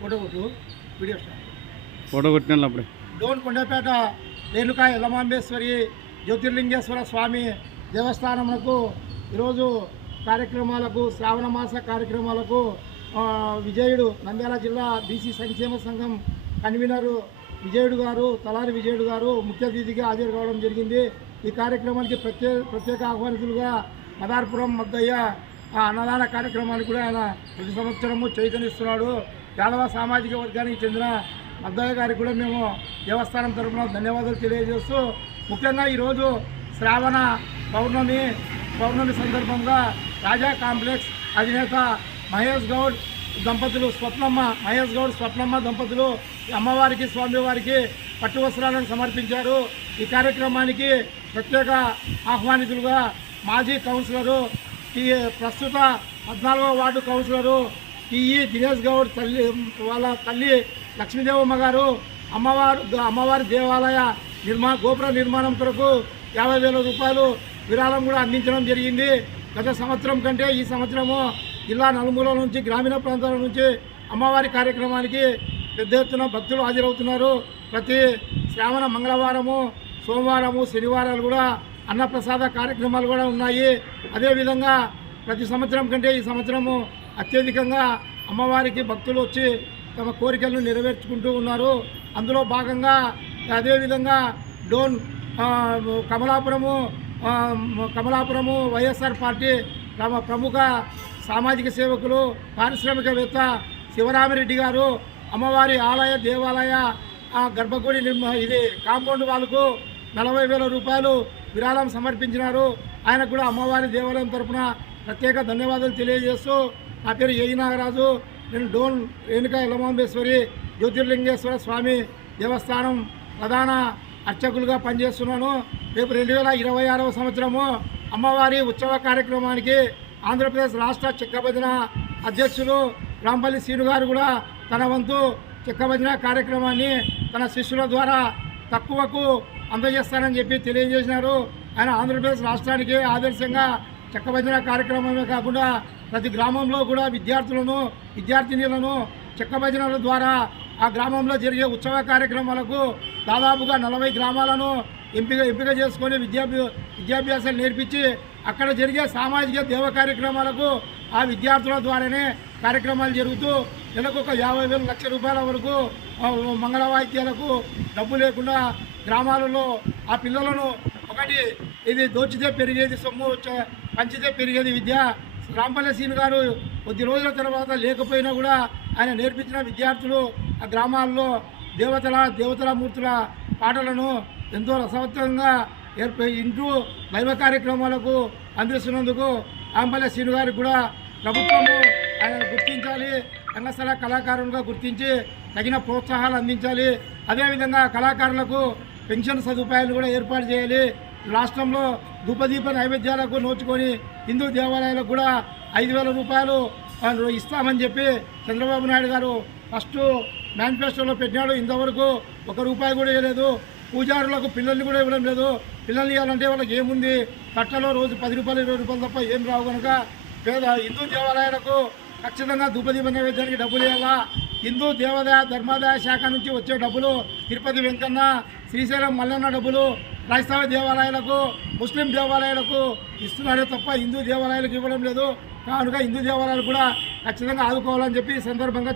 Photo కొట్టు video start. Photo కొట్టినప్పుడు డోన్ కొండపేట రేణుకా యల్లమాంబేశ్వరి జ్యోతిర్లింగేశ్వర స్వామి దేవస్థానములకు ఈరోజు కార్యక్రమాలకు శ్రావణ మాస కార్యక్రమాలకు విజయుడు నంద్యాల జిల్లా బీసీ సంక్షేమ సంఘం కన్వీనరు విజయుడు గారు తలారి విజయుడు గారు ముఖ్య అతిథిగా హాజరు కావడం జరిగింది. ఈ కార్యక్రమానికి ప్రత్యేక ఆహ్వానితులుగా మదార్పురం మద్దయ్య అన్నదాన కార్యక్రమానికి కూడా ఆయన ప్రతి సంవత్సరము చైతన్యస్తున్నాడు. యాదవ సామాజిక వర్గానికి చెందిన మద్దయ్య గారికి కూడా మేము దేవస్థానం తరఫున ధన్యవాదాలు తెలియజేస్తూ, ముఖ్యంగా ఈరోజు శ్రావణ పౌర్ణమి సందర్భంగా రాజా కాంప్లెక్స్ అధినేత మహేష్ గౌడ్ స్వప్నమ్మ దంపతులు అమ్మవారికి స్వామివారికి పట్టు వస్త్రాలను సమర్పించారు. ఈ కార్యక్రమానికి ప్రత్యేక ఆహ్వానితులుగా మాజీ కౌన్సిలరు ప్రస్తుత 14వ ward councillor T E Dinesh Goud వాళ్ళ తల్లి లక్ష్మీదేవమ్మ గారు అమ్మవారి దేవాలయ గోపుర నిర్మాణం కొరకు 50,000 రూపాయలు విరాళం కూడా అందించడం జరిగింది. గత సంవత్సరం కంటే ఈ సంవత్సరము జిల్లా నలుమూల నుంచి గ్రామీణ ప్రాంతాల నుంచి అమ్మవారి కార్యక్రమానికి పెద్ద ఎత్తున భక్తులు హాజరవుతున్నారు. ప్రతి శ్రావణ మంగళవారము, సోమవారము, శనివారాలు కూడా అన్నప్రసాద కార్యక్రమాలు కూడా ఉన్నాయి. అదేవిధంగా ప్రతి సంవత్సరం కంటే ఈ సంవత్సరము అత్యధికంగా అమ్మవారికి భక్తులు వచ్చి తమ కోరికలను నెరవేర్చుకుంటూ ఉన్నారు. అందులో భాగంగా అదేవిధంగా డోన్ కమలాపురము వైఎస్ఆర్ పార్టీ ప్రముఖ సామాజిక సేవకులు పారిశ్రామికవేత్త శివరామిరెడ్డి గారు అమ్మవారి ఆలయ దేవాలయ గర్భగుడి ఇది కాంపౌండ్ వాళ్ళకు 40,000 రూపాయలు విరాళం సమర్పించినారు. ఆయనకు కూడా అమ్మవారి దేవాలయం తరఫున ప్రత్యేక ధన్యవాదాలు తెలియజేస్తూ, నా పేరు ఏఈ నాగరాజు. నేను డోన్ రేణుకా యల్లమాంబేశ్వరి జ్యోతిర్లింగేశ్వర స్వామి దేవస్థానం ప్రధాన అర్చకులుగా పనిచేస్తున్నాను. రేపు 2026వ సంవత్సరము అమ్మవారి ఉత్సవ కార్యక్రమానికి ఆంధ్రప్రదేశ్ రాష్ట్ర చెక్కభజన అధ్యక్షులు రాంపల్లి శ్రీను గారు కూడా తన వంతు చెక్కభజన కార్యక్రమాన్ని తన శిష్యుల ద్వారా తక్కువకు అందజేస్తానని చెప్పి తెలియజేసినారు. ఆయన ఆంధ్రప్రదేశ్ రాష్ట్రానికి ఆదర్శంగా చెక్కభజన కార్యక్రమమే కాకుండా ప్రతి గ్రామంలో కూడా విద్యార్థినులను చెక్కభజనల ద్వారా ఆ గ్రామంలో జరిగే ఉత్సవ కార్యక్రమాలకు దాదాపుగా 40 గ్రామాలను ఎంపిక చేసుకొని విద్యాభ్యాసాలు నేర్పించి అక్కడ జరిగే సామాజిక దేవ కార్యక్రమాలకు ఆ విద్యార్థుల ద్వారానే కార్యక్రమాలు జరుగుతూ నెలకు ఒక 50,000 లక్ష రూపాయల వరకు మంగళ వాయిద్యాలకు డబ్బు లేకుండా గ్రామాలలో ఆ పిల్లలను ఒకటి ఇది దోచితే పెరిగేది సొమ్ము, పంచితే పెరిగేది విద్య. రాంపల్లి శ్రీను గారు కొద్ది రోజుల తర్వాత లేకపోయినా కూడా ఆయన నేర్పించిన విద్యార్థులు ఆ గ్రామాల్లో దేవతల మూర్తుల పాటలను ఎంతో రసవత్తంగా ఇంటూ దైవ కార్యక్రమాలకు అందిస్తున్నందుకు రాంపల్లి శ్రీను గారికి కూడా ప్రభుత్వము ఆయన గుర్తించాలి, రంగస్థల కళాకారులుగా గుర్తించి తగిన ప్రోత్సాహాలు అందించాలి. అదేవిధంగా కళాకారులకు పెన్షన్ సదుపాయాలు కూడా ఏర్పాటు చేయాలి. రాష్ట్రంలో ధూపదీప నైవేద్యాలకు నోచుకొని హిందూ దేవాలయాలకు కూడా 5,000 రూపాయలు ఇస్తామని చెప్పి చంద్రబాబు నాయుడు గారు ఫస్ట్ మేనిఫెస్టోలో పెట్టినాడు. ఇంతవరకు 1 రూపాయి కూడా ఇవ్వలేదు. పూజారులకు పిల్లల్ని కూడా ఇవ్వడం లేదు. పిల్లల్ని ఇవ్వాలంటే వాళ్ళకి ఏముంది, తట్టలో రోజు 10 రూపాయలు 20 రూపాయలు తప్ప ఏం రావు కనుక పేద హిందూ దేవాలయాలకు ఖచ్చితంగా ధూపదీప నైవేద్యానికి డబ్బులు ఇవ్వాలా. హిందూ ధర్మాదాయ శాఖ నుంచి వచ్చే డబ్బులు తిరుపతి వెంకన్న, శ్రీశైలం మల్లన్న డబ్బులు క్రైస్తవ దేవాలయాలకు, ముస్లిం దేవాలయాలకు ఇస్తున్నారే తప్ప హిందూ దేవాలయాలకు ఇవ్వడం లేదు. కనుక హిందూ దేవాలయాలు కూడా ఖచ్చితంగా ఆదుకోవాలని చెప్పి ఈ సందర్భంగా